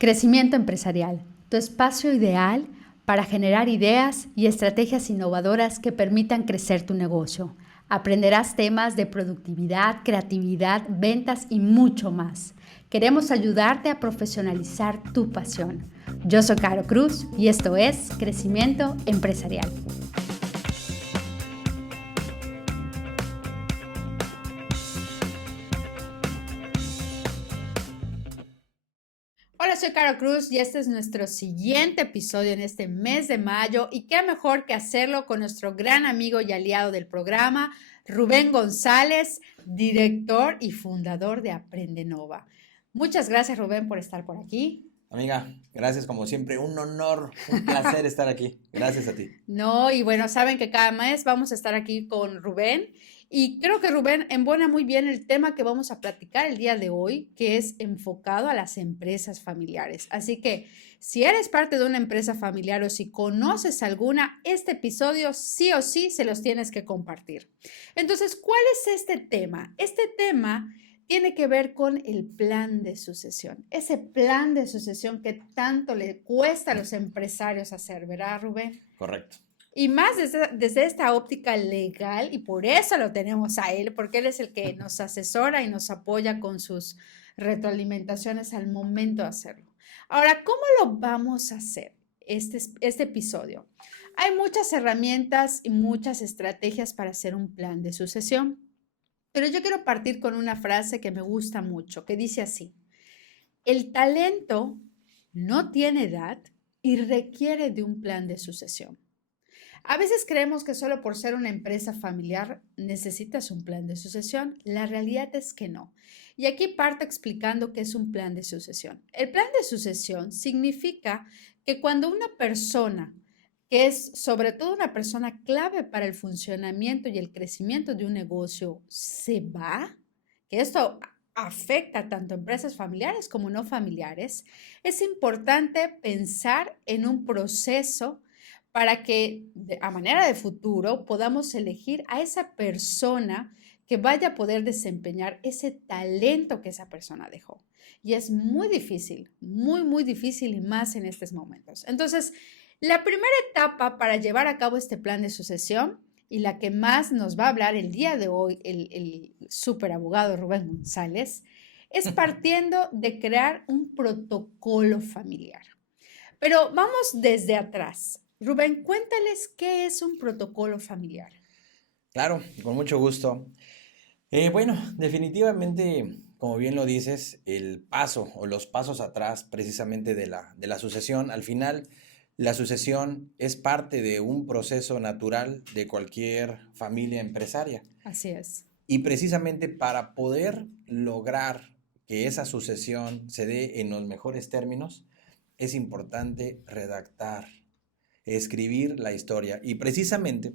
Crecimiento empresarial, tu espacio ideal para generar ideas y estrategias innovadoras que permitan crecer tu negocio. Aprenderás temas de productividad, creatividad, ventas y mucho más. Queremos ayudarte a profesionalizar tu pasión. Yo soy Caro Cruz y esto es Crecimiento Empresarial. Hola, soy Caro Cruz y este es nuestro siguiente episodio en este mes de mayo y qué mejor que hacerlo con nuestro gran amigo y aliado del programa, Rubén González, director y fundador de Aprende Nova. Muchas gracias, Rubén, por estar por aquí. Amiga, gracias como siempre, un honor, un placer estar aquí. Gracias a ti. No, y bueno, saben que cada mes vamos a estar aquí con Rubén y creo que Rubén embona muy bien el tema que vamos a platicar el día de hoy, que es enfocado a las empresas familiares. Así que si eres parte de una empresa familiar o si conoces alguna, este episodio sí o sí se los tienes que compartir. Entonces, ¿cuál es este tema? Este tema tiene que ver con el plan de sucesión, ese plan de sucesión que tanto le cuesta a los empresarios hacer, ¿verdad, Rubén? Correcto. Y más desde esta óptica legal, y por eso lo tenemos a él, porque él es el que nos asesora y nos apoya con sus retroalimentaciones al momento de hacerlo. Ahora, ¿cómo lo vamos a hacer este episodio? Hay muchas herramientas y muchas estrategias para hacer un plan de sucesión. Pero yo quiero partir con una frase que me gusta mucho, que dice así: el talento no tiene edad y requiere de un plan de sucesión. A veces creemos que solo por ser una empresa familiar necesitas un plan de sucesión. La realidad es que no. Y aquí parto explicando qué es un plan de sucesión. El plan de sucesión significa que cuando una persona, que es sobre todo una persona clave para el funcionamiento y el crecimiento de un negocio, se va, que esto afecta tanto a empresas familiares como no familiares, es importante pensar en un proceso para que a manera de futuro podamos elegir a esa persona que vaya a poder desempeñar ese talento que esa persona dejó. Y es muy difícil, muy difícil y más en estos momentos. Entonces, la primera etapa para llevar a cabo este plan de sucesión y la que más nos va a hablar el día de hoy el súper abogado Rubén González es partiendo de crear un protocolo familiar. Pero vamos desde atrás. Rubén, cuéntales qué es un protocolo familiar. Claro, con mucho gusto. Bueno, definitivamente, como bien lo dices, el paso o los pasos atrás precisamente de la sucesión, al final la sucesión es parte de un proceso natural de cualquier familia empresaria. Así es. Y precisamente para poder lograr que esa sucesión se dé en los mejores términos, es importante redactar, escribir la historia. Y precisamente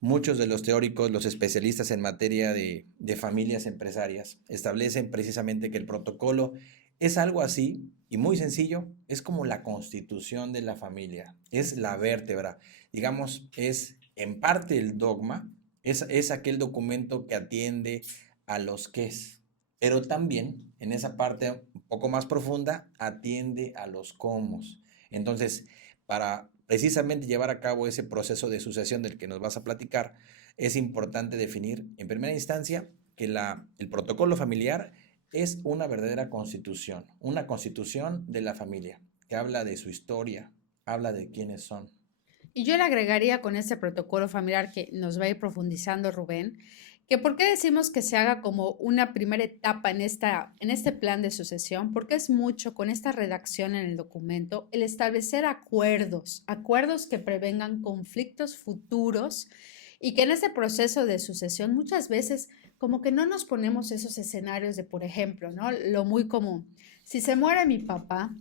muchos de los teóricos, los especialistas en materia de familias empresarias, establecen precisamente que el protocolo es algo así y muy sencillo, es como la constitución de la familia, es la vértebra, digamos, es en parte el dogma, es aquel documento que atiende a los qués, pero también en esa parte un poco más profunda atiende a los cómo. Entonces, para precisamente llevar a cabo ese proceso de sucesión del que nos vas a platicar, es importante definir en primera instancia que el protocolo familiar es una verdadera constitución, una constitución de la familia, que habla de su historia, habla de quiénes son. Y yo le agregaría con ese protocolo familiar que nos va a ir profundizando Rubén, que por qué decimos que se haga como una primera etapa en este plan de sucesión, porque es mucho con esta redacción en el documento, el establecer acuerdos que prevengan conflictos futuros y que en este proceso de sucesión muchas veces como que no nos ponemos esos escenarios de, por ejemplo, ¿no? Lo muy común. Si se muere mi papá,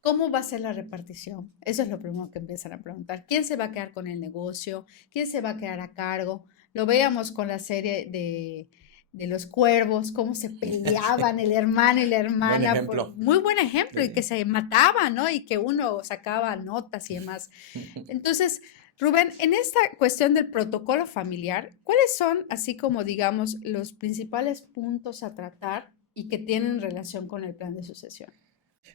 ¿cómo va a ser la repartición? Eso es lo primero que empiezan a preguntar. ¿Quién se va a quedar con el negocio? ¿Quién se va a quedar a cargo? Lo veíamos con la serie de los cuervos, cómo se peleaban el hermano y la Buen hermana, por ejemplo. muy buen ejemplo, y que Sí. se mataban, ¿no? Y que uno sacaba notas y demás. Entonces, Rubén, en esta cuestión del protocolo familiar, ¿cuáles son, así como digamos, los principales puntos a tratar y que tienen relación con el plan de sucesión?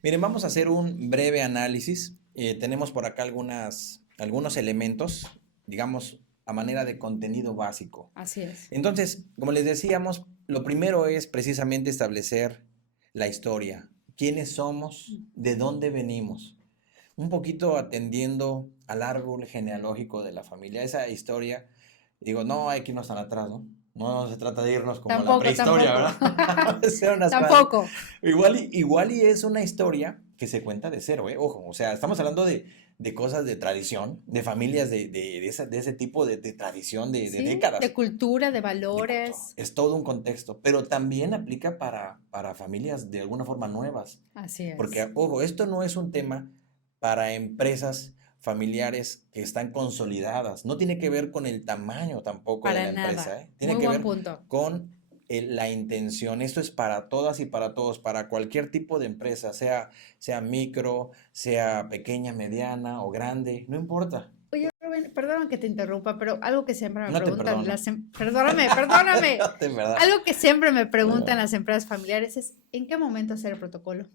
Miren, vamos a hacer un breve análisis. Tenemos por acá algunos elementos, digamos, a manera de contenido básico. Así es. Entonces, como les decíamos, lo primero es precisamente establecer la historia. ¿Quiénes somos? ¿De dónde venimos? Un poquito atendiendo al árbol genealógico de la familia. Esa historia, digo, no hay que irnos tan atrás, ¿no? No se trata de irnos como a la Tampoco, prehistoria, tampoco. ¿verdad? Hacer unas cuadras. Tampoco. Igual y es una historia que se cuenta de cero, ¿eh? Ojo, o sea, estamos hablando de cosas de tradición, de familias de ese tipo de tradición de Sí, de décadas. cultura, de De culto. valores. Es todo un contexto, pero también aplica para familias de alguna forma nuevas. Así es. Porque, ojo, esto no es un tema para empresas familiares que están consolidadas. No tiene que ver con el tamaño tampoco de Para la empresa, nada. ¿eh? Tiene Muy que buen ver punto. con la intención. Esto es para todas y para todos, para cualquier tipo de empresa, sea micro, sea pequeña, mediana o grande, no importa. Oye, Rubén, perdóname que te interrumpa, pero algo que siempre me No te preguntan perdono. Perdóname, perdóname. De verdad. Algo que siempre me preguntan No. las empresas familiares es ¿en qué momento hacer el protocolo?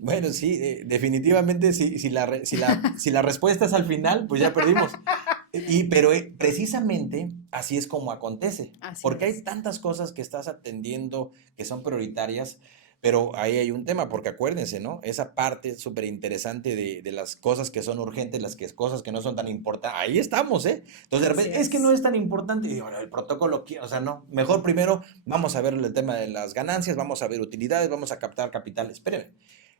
Bueno, sí, definitivamente si la respuesta es al final, pues ya perdimos. Pero precisamente así es como acontece, Así porque hay es. tantas cosas que estás atendiendo que son prioritarias, pero ahí hay un tema, porque acuérdense, ¿no? Esa parte súper interesante de las cosas que son urgentes, cosas que no son tan importantes, ahí estamos, ¿eh? Entonces de Así repente, es que no es. es tan importante, y digo, "No, el protocolo, o sea, no, mejor primero vamos a ver el tema de las ganancias, vamos a ver utilidades, vamos a captar capital, espérenme.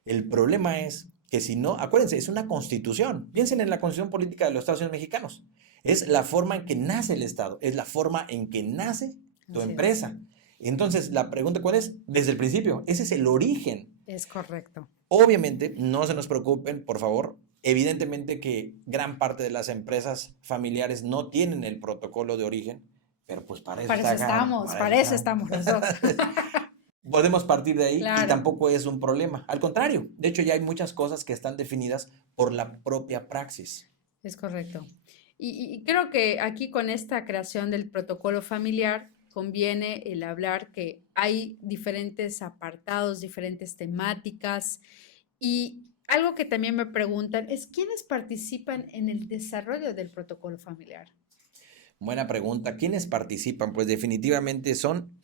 El problema es que si no, acuérdense, es una constitución. Piensen en la constitución política de los Estados Unidos mexicanos. Es la forma en que nace el Estado, es la forma en que nace tu Así es. empresa. Entonces, la pregunta cuál es, desde el principio, ese es el origen. Es correcto. Obviamente, no se nos preocupen, por favor. Evidentemente que gran parte de las empresas familiares no tienen el protocolo de origen, pero pues para eso Para está eso acá, estamos, para eso para eso está. estamos los dos. Podemos partir de ahí y Claro, tampoco es un problema. Al contrario, de hecho ya hay muchas cosas que están definidas por la propia praxis. es correcto. Y creo que aquí con esta creación del protocolo familiar conviene el hablar que hay diferentes apartados, diferentes temáticas y algo que también me preguntan es quiénes participan en el desarrollo del protocolo familiar. Buena pregunta. ¿Quiénes participan? Pues definitivamente son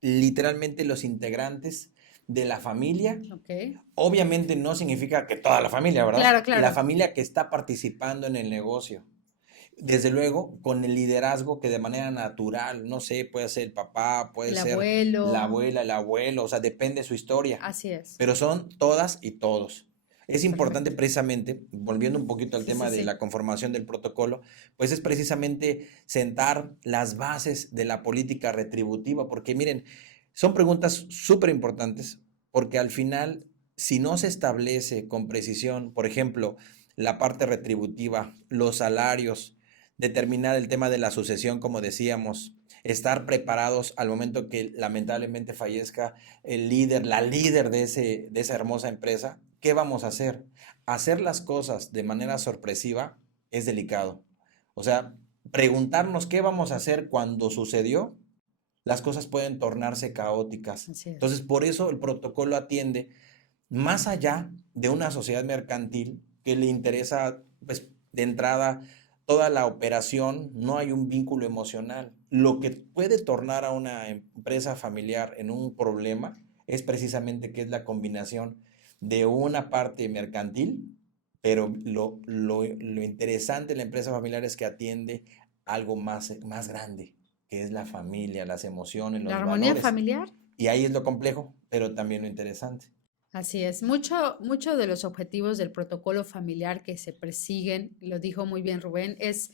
literalmente los integrantes de la familia. ¿Ok? Obviamente no significa que toda la familia, ¿verdad? Claro, La claro. familia que está participando en el negocio. Desde luego, con el liderazgo que de manera natural, no sé, puede ser el papá, puede El ser la abuelo. abuela, el abuelo, o sea, depende de su historia. Así es. Pero son todas y todos. Es importante Perfecto. precisamente, volviendo un poquito al Sí, sí, tema de la sí. conformación del protocolo, pues es precisamente sentar las bases de la política retributiva, porque miren, son preguntas súper importantes, porque al final, si no se establece con precisión, por ejemplo, la parte retributiva, los salarios, determinar el tema de la sucesión, como decíamos, estar preparados al momento que lamentablemente fallezca el líder, la líder de esa hermosa empresa, ¿qué vamos a hacer? Hacer las cosas de manera sorpresiva es delicado. O sea, preguntarnos qué vamos a hacer cuando sucedió, las cosas pueden tornarse caóticas. Así Entonces, es. por eso el protocolo atiende más allá de una sociedad mercantil que le interesa, pues, de entrada, toda la operación, no hay un vínculo emocional. Lo que puede tornar a una empresa familiar en un problema es precisamente que es la combinación de una parte mercantil, pero lo interesante de la empresa familiar es que atiende algo más grande, que es la familia, las emociones, La los armonía valores. familiar. Y ahí es lo complejo, pero también lo interesante. Así es. Mucho de los objetivos del protocolo familiar que se persiguen, lo dijo muy bien Rubén, es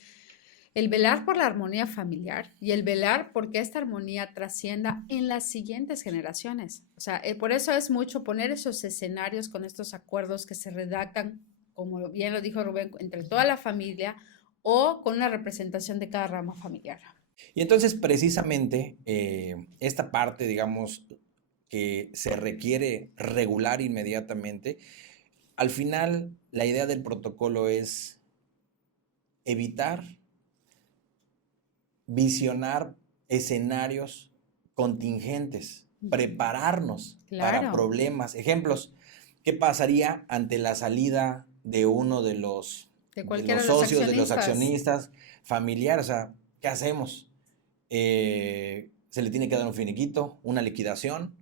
el velar por la armonía familiar y el velar porque esta armonía trascienda en las siguientes generaciones. O sea, por eso es mucho poner esos escenarios con estos acuerdos que se redactan, como bien lo dijo Rubén, entre toda la familia o con una representación de cada rama familiar. Y entonces, precisamente, esta parte, digamos, que se requiere regular inmediatamente, al final, la idea del protocolo es evitar visionar escenarios contingentes, Ujú. prepararnos para Claro, problemas. Ejemplos, ¿Qué pasaría ante la salida de uno De de cualquiera los de los socios, de los accionistas. accionistas familiares? O sea, ¿qué hacemos? ¿Se le tiene que dar un finiquito, una liquidación,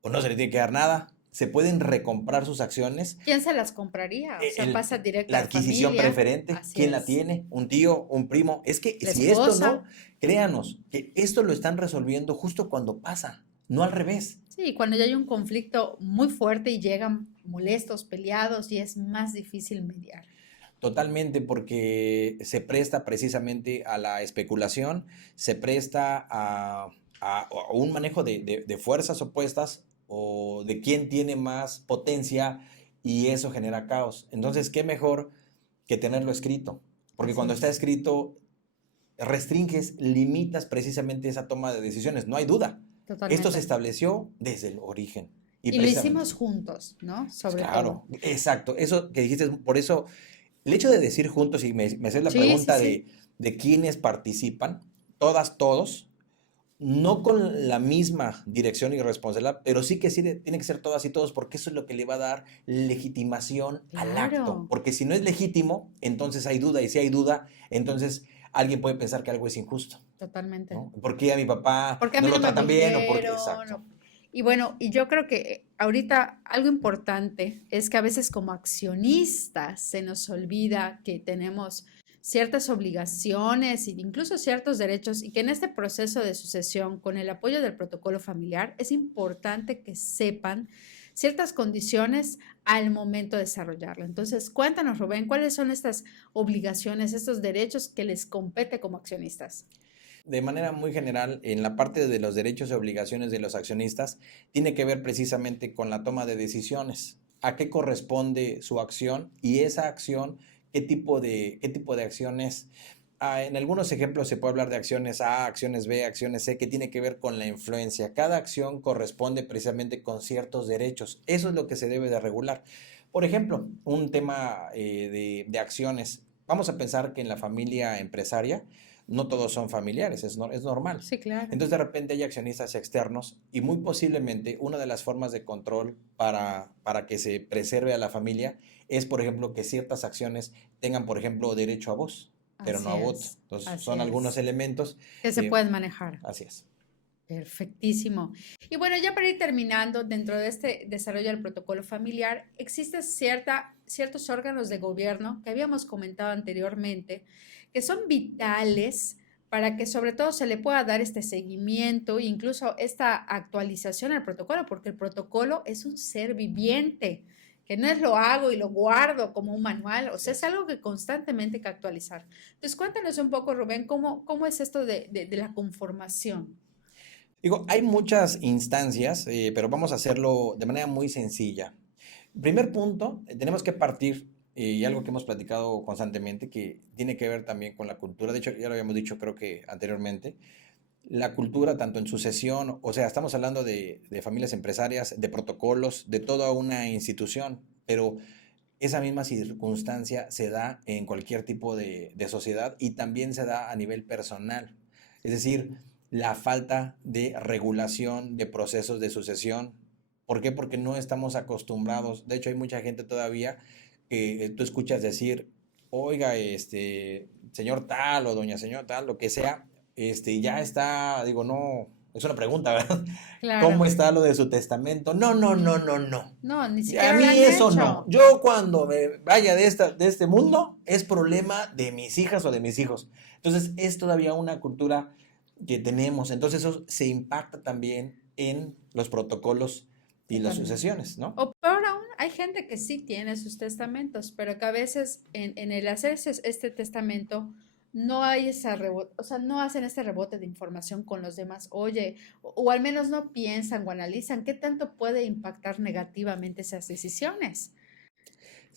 o no se le tiene que dar nada? ¿Se pueden recomprar sus acciones? ¿Quién se las compraría? O E- sea, el- pasa directo la a la adquisición familia. preferente, Así ¿quién la es. tiene? ¿Un tío? ¿Un primo? Es que La si esto no, esposa. créanos, que esto lo están resolviendo justo cuando pasa, no al revés. Sí, cuando ya hay un conflicto muy fuerte y llegan molestos, peleados, y es más difícil mediar. Totalmente, porque se presta precisamente a la especulación, se presta a un manejo de fuerzas opuestas o de quién tiene más potencia y eso genera caos. Entonces, ¿qué mejor que tenerlo escrito? Porque Así cuando está es. escrito, restringes, limitas precisamente esa toma de decisiones, no hay duda. Esto se Totalmente. estableció desde el origen y Y lo precisamente, hicimos juntos, ¿no? pues Sobre todo. claro, exacto, eso que dijiste, por eso el hecho de decir juntos, y me haces la Sí, sí, pregunta sí. de quiénes participan, todas, todos, no con la misma dirección y responsabilidad, pero sí que sí tiene que ser todas y todos, porque eso es lo que le va a dar legitimación al acto. Claro, Porque si no es legítimo, entonces hay duda, y si hay duda, entonces alguien puede pensar que algo es injusto, totalmente. ¿no? ¿Por qué a mi papá Porque a no mí no lo me tratan bien? ¿O por qué? dijeron. Exacto. Y bueno, y yo creo que ahorita algo importante es que a veces como accionistas se nos olvida que tenemos ciertas obligaciones e incluso ciertos derechos y que en este proceso de sucesión, con el apoyo del protocolo familiar, es importante que sepan ciertas condiciones al momento de desarrollarlo. Entonces, cuéntanos, Rubén, ¿cuáles son estas obligaciones, estos derechos que les compete como accionistas? De manera muy general, en la parte de los derechos y obligaciones de los accionistas, tiene que ver precisamente con la toma de decisiones. ¿A qué corresponde su acción? Y esa acción, qué tipo de acciones? En algunos ejemplos se puede hablar de acciones A, acciones B, acciones C, que tiene que ver con la influencia. Cada acción corresponde precisamente con ciertos derechos. Eso es lo que se debe de regular. Por ejemplo, un tema de acciones. Vamos a pensar que en la familia empresaria, no todos son familiares, es normal. Sí, claro. Entonces de repente hay accionistas externos y muy posiblemente una de las formas de control para que se preserve a la familia es, por ejemplo, que ciertas acciones tengan, por ejemplo, derecho a voz, pero no Así a voto. es, Entonces así son algunos es. elementos. Que se eh, pueden manejar. Así es. Perfectísimo. Y bueno, ya para ir terminando, dentro de este desarrollo del protocolo familiar, existen ciertos órganos de gobierno que habíamos comentado anteriormente, que son vitales para que sobre todo se le pueda dar este seguimiento e incluso esta actualización al protocolo, porque el protocolo es un ser viviente, que no es lo hago y lo guardo como un manual, o Así sea, es es. algo que constantemente hay que actualizar. Entonces, cuéntanos un poco, Rubén, cómo es esto de la conformación. Digo, hay muchas instancias, pero vamos a hacerlo de manera muy sencilla. Primer punto, tenemos que partir, y algo que hemos platicado constantemente, que tiene que ver también con la cultura. De hecho, ya lo habíamos dicho, creo que anteriormente. La cultura, tanto en sucesión, o sea, estamos hablando de familias empresarias, de protocolos, de toda una institución, pero esa misma circunstancia se da en cualquier tipo de sociedad y también se da a nivel personal. Es decir, la falta de regulación de procesos de sucesión. ¿Por qué? Porque no estamos acostumbrados. De hecho, hay mucha gente todavía que tú escuchas decir, oiga, señor tal o doña señor tal, lo que sea, ya está, digo, no, es una pregunta, ¿verdad? ¿Cómo Claro. está lo de su testamento? No, no, no, no, no. No, ni A siquiera lo mí han eso no. hecho. Yo cuando me vaya de este mundo es problema de mis hijas o de mis hijos. Entonces es todavía una cultura que tenemos. Entonces eso se impacta también en los protocolos y las Totalmente. sucesiones, ¿no? O peor aún, hay gente que sí tiene sus testamentos, pero que a veces en el hacer este testamento no hay esa rebote, o sea, no hacen este rebote de información con los demás. Oye, o al menos no piensan o analizan qué tanto puede impactar negativamente esas decisiones.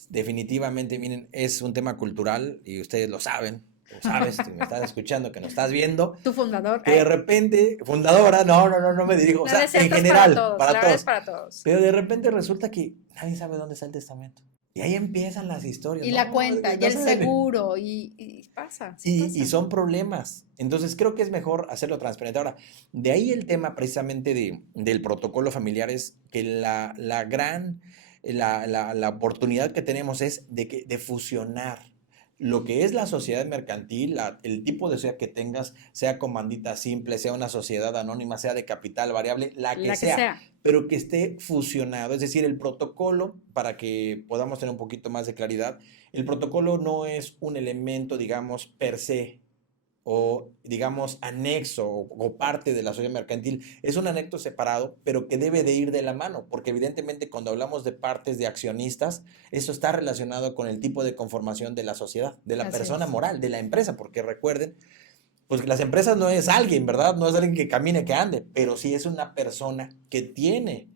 Definitivamente, miren, es un tema cultural y ustedes lo saben. Tú sabes, si me estás escuchando, que nos estás viendo, Tu fundador, que de repente, fundadora, no me dirijo, o no, no sea, es en cierto, es para general, todos, para la verdad es todos. para todos. Pero de repente resulta que nadie sabe dónde está el testamento. Y ahí empiezan las historias, Y la no, cuenta, y no el saben. seguro, y pasa, sí Y pasa. son problemas. Entonces creo que es mejor hacerlo transparente. Ahora, de ahí el tema precisamente del protocolo familiar es que la gran la oportunidad que tenemos es de fusionar lo que es la sociedad mercantil, el tipo de sociedad que tengas, sea comandita simple, sea una sociedad anónima, sea de capital variable, la que La que sea, sea. pero que esté fusionado. Es decir, el protocolo, para que podamos tener un poquito más de claridad, el protocolo no es un elemento, digamos, per se o digamos anexo o parte de la sociedad mercantil, es un anexo separado, pero que debe de ir de la mano, porque evidentemente cuando hablamos de partes de accionistas, eso está relacionado con el tipo de conformación de la sociedad, de la Así persona es. moral, de la empresa, porque recuerden, pues las empresas no es alguien, ¿verdad? No es alguien que camine, que ande, pero sí es una persona que tiene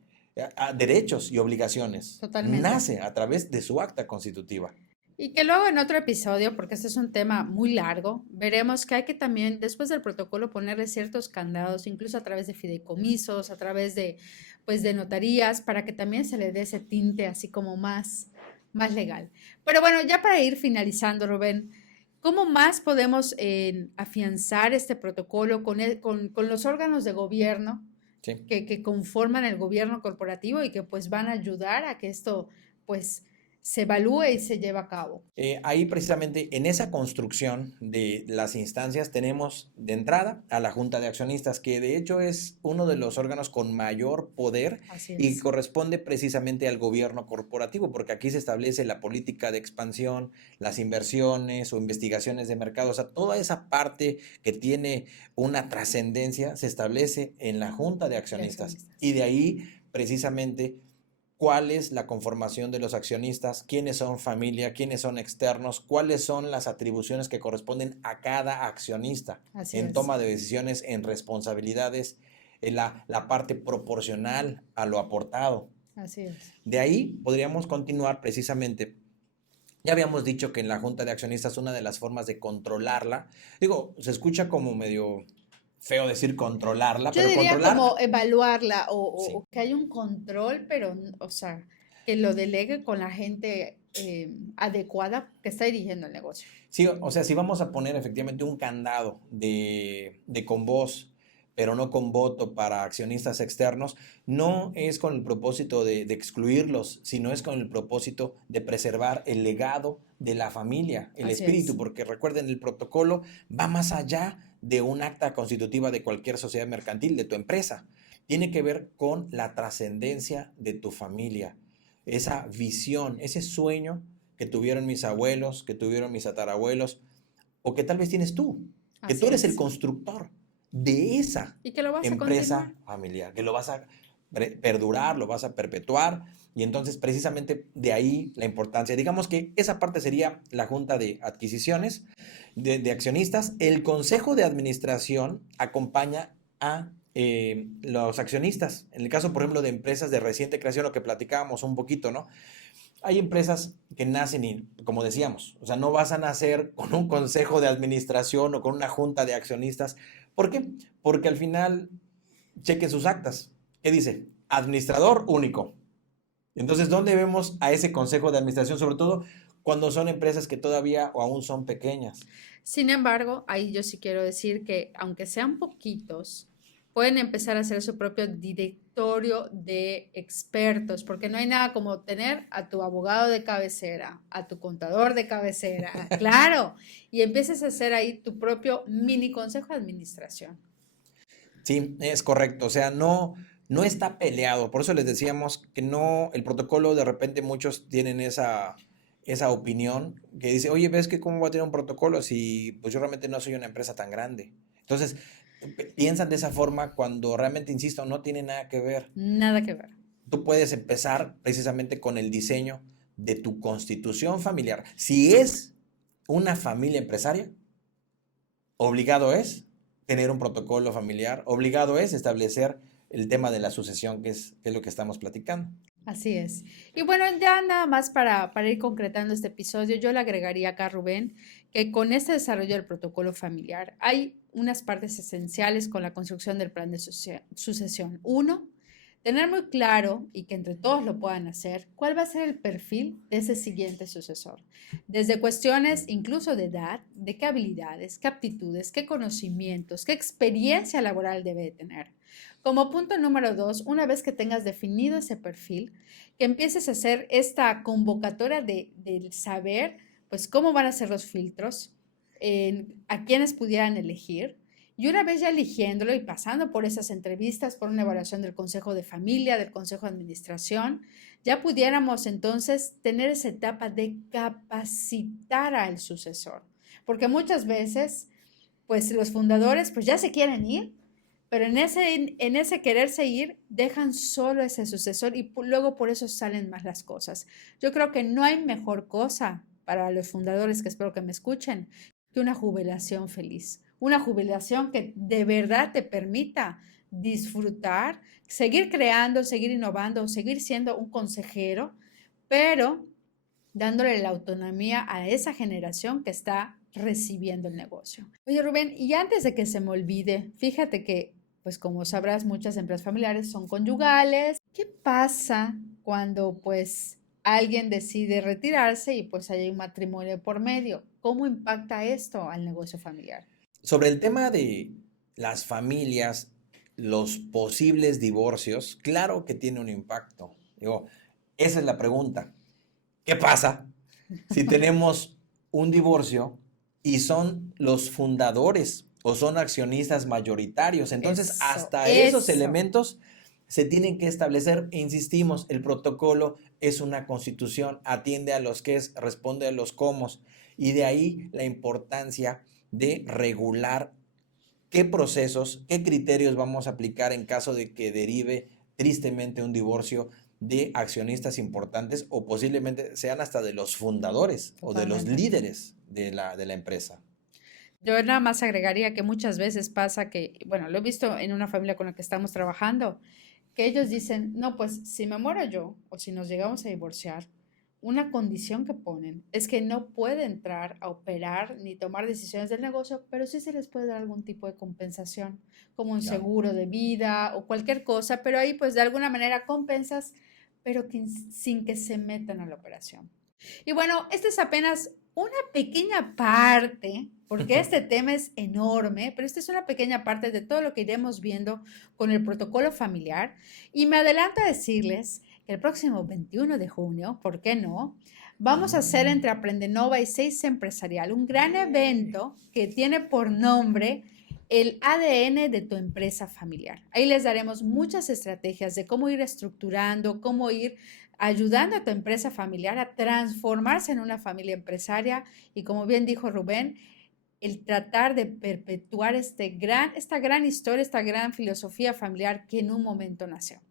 derechos y obligaciones, Totalmente. nace a través de su acta constitutiva. Y que luego en otro episodio, porque este es un tema muy largo, veremos que hay que también, después del protocolo, ponerle ciertos candados, incluso a través de fideicomisos, a través de, pues, de notarías, para que también se le dé ese tinte así como más legal. Pero bueno, ya para ir finalizando, Rubén, ¿cómo más podemos afianzar este protocolo con los órganos de gobierno Sí. que conforman el gobierno corporativo y que pues van a ayudar a que esto pues se evalúe y se lleve a cabo? Ahí precisamente en esa construcción de las instancias tenemos de entrada a la Junta de Accionistas, que de hecho es uno de los órganos con mayor poder Así y es. corresponde precisamente al gobierno corporativo, porque aquí se establece la política de expansión, las inversiones o investigaciones de mercado, o sea, toda esa parte que tiene una trascendencia se establece en la Junta de De Accionistas y accionistas. de ahí precisamente cuál es la conformación de los accionistas, quiénes son familia, quiénes son externos, cuáles son las atribuciones que corresponden a cada accionista Así en es. toma de decisiones, en responsabilidades, en la parte proporcional a lo aportado. Así es. De ahí podríamos continuar precisamente. Ya habíamos dicho que en la Junta de Accionistas una de las formas de controlarla, digo, se escucha como medio feo decir controlarla, Yo pero diría controlar, como evaluarla sí. o que haya un control, pero, o sea, que lo delegue con la gente adecuada que está dirigiendo el negocio. Sí, o sea, si vamos a poner efectivamente un candado de con voz, pero no con voto para accionistas externos, no es con el propósito de excluirlos, sino es con el propósito de preservar el legado de la familia, el Así espíritu, es. porque recuerden, el protocolo va más allá de un acta constitutiva de cualquier sociedad mercantil, de tu empresa. Tiene que ver con la trascendencia de tu familia, esa visión, ese sueño que tuvieron mis abuelos, que tuvieron mis tatarabuelos, o que tal vez tienes tú, que Así tú eres el es. constructor de esa Y que lo vas a continuar. empresa familiar, que lo vas a perdurar, lo vas a perpetuar, y entonces precisamente de ahí la importancia. Digamos que esa parte sería la junta de adquisiciones, de accionistas. El consejo de administración acompaña a los accionistas. En el caso, por ejemplo, de empresas de reciente creación, lo que platicábamos un poquito, ¿no? Hay empresas que nacen y, como decíamos, o sea, no vas a nacer con un consejo de administración o con una junta de accionistas. ¿Por qué? Porque al final, chequen sus actas. ¿Qué dice? Administrador único. Entonces, ¿dónde vemos a ese consejo de administración? Sobre todo cuando son empresas que todavía o aún son pequeñas. Sin embargo, ahí yo sí quiero decir que aunque sean poquitos, pueden empezar a hacer su propio directorio de expertos, porque no hay nada como tener a tu abogado de cabecera, a tu contador de cabecera, claro, y empieces a hacer ahí tu propio mini consejo de administración. Sí, es correcto. O sea, no, no está peleado. Por eso les decíamos que no, el protocolo de repente muchos tienen esa opinión que dice, oye, ¿ves que cómo voy a tener un protocolo si pues yo realmente no soy una empresa tan grande? Entonces, piensan de esa forma cuando realmente, insisto, no tiene nada que ver. Nada que ver. Tú puedes empezar precisamente con el diseño de tu constitución familiar. Si es una familia empresaria, obligado es tener un protocolo familiar, obligado es establecer el tema de la sucesión, que es lo que estamos platicando. Así es. Y bueno, ya nada más para ir concretando este episodio, yo le agregaría acá, Rubén, que con este desarrollo del protocolo familiar hay unas partes esenciales con la construcción del plan de sucesión. Uno, tener muy claro y que entre todos lo puedan hacer, cuál va a ser el perfil de ese siguiente sucesor. Desde cuestiones incluso de edad, de qué habilidades, qué aptitudes, qué conocimientos, qué experiencia laboral debe de tener. Como punto número 2, una vez que tengas definido ese perfil, que empieces a hacer esta convocatoria del saber, pues cómo van a ser los filtros, a quiénes pudieran elegir. Y una vez ya eligiéndolo y pasando por esas entrevistas, por una evaluación del Consejo de Familia, del Consejo de Administración, ya pudiéramos entonces tener esa etapa de capacitar al sucesor. Porque muchas veces, pues los fundadores pues ya se quieren ir, pero en ese quererse ir, dejan solo ese sucesor y luego por eso salen más las cosas. Yo creo que no hay mejor cosa para los fundadores, que espero que me escuchen, que una jubilación feliz. Una jubilación que de verdad te permita disfrutar, seguir creando, seguir innovando, seguir siendo un consejero, pero dándole la autonomía a esa generación que está recibiendo el negocio. Oye, Rubén, y antes de que se me olvide, fíjate que, pues como sabrás, muchas empresas familiares son conyugales. ¿Qué pasa cuando, pues, alguien decide retirarse y pues hay un matrimonio por medio? ¿Cómo impacta esto al negocio familiar? Sobre el tema de las familias, los posibles divorcios, claro que tiene un impacto. Digo, esa es la pregunta. ¿Qué pasa si tenemos un divorcio y son los fundadores o son accionistas mayoritarios? Entonces, hasta esos elementos se tienen que establecer. Insistimos, el protocolo es una constitución, atiende a los qués, responde a los cómo, y de ahí la importancia de regular qué procesos, qué criterios vamos a aplicar en caso de que derive tristemente un divorcio de accionistas importantes o posiblemente sean hasta de los fundadores o de los líderes de la empresa. Yo nada más agregaría que muchas veces pasa que, bueno, lo he visto en una familia con la que estamos trabajando, que ellos dicen, no, pues si me muero yo o si nos llegamos a divorciar, una condición que ponen es que no puede entrar a operar ni tomar decisiones del negocio, pero sí se les puede dar algún tipo de compensación, como un seguro de vida o cualquier cosa, pero ahí pues de alguna manera compensas, pero sin que se metan a la operación. Y bueno, esta es apenas una pequeña parte, porque este tema es enorme, pero esta es una pequeña parte de todo lo que iremos viendo con el protocolo familiar. Y me adelanto a decirles que el próximo 21 de junio, ¿por qué no?, vamos a hacer entre Aprendenova y Seis Empresarial un gran evento que tiene por nombre el ADN de tu empresa familiar. Ahí les daremos muchas estrategias de cómo ir estructurando, cómo ir ayudando a tu empresa familiar a transformarse en una familia empresaria y, como bien dijo Rubén, el tratar de perpetuar esta gran historia, esta gran filosofía familiar que en un momento nació.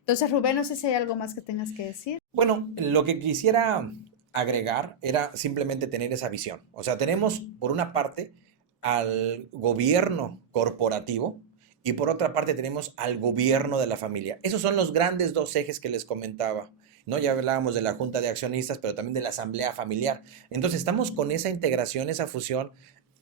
Entonces, Rubén, no sé si hay algo más que tengas que decir. Bueno, lo que quisiera agregar era simplemente tener esa visión. O sea, tenemos por una parte al gobierno corporativo y por otra parte tenemos al gobierno de la familia. Esos son los grandes dos ejes que les comentaba, ¿no? Ya hablábamos de la junta de accionistas, pero también de la asamblea familiar. Entonces estamos con esa integración, esa fusión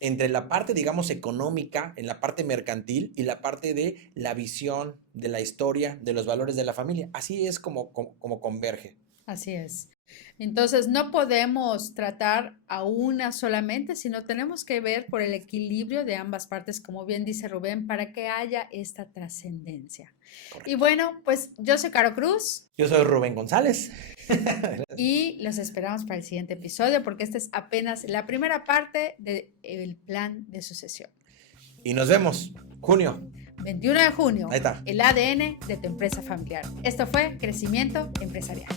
entre la parte, digamos, económica, en la parte mercantil y la parte de la visión, de la historia, de los valores de la familia. Así es como converge. Así es. Entonces, no podemos tratar a una solamente, sino tenemos que ver por el equilibrio de ambas partes, como bien dice Rubén, para que haya esta trascendencia. Y bueno, pues yo soy Caro Cruz. Yo soy Rubén González. Y los esperamos para el siguiente episodio, porque esta es apenas la primera parte del plan de sucesión. Y nos vemos, junio. 21 de junio. Ahí está. El ADN de tu empresa familiar. Esto fue Crecimiento Empresarial.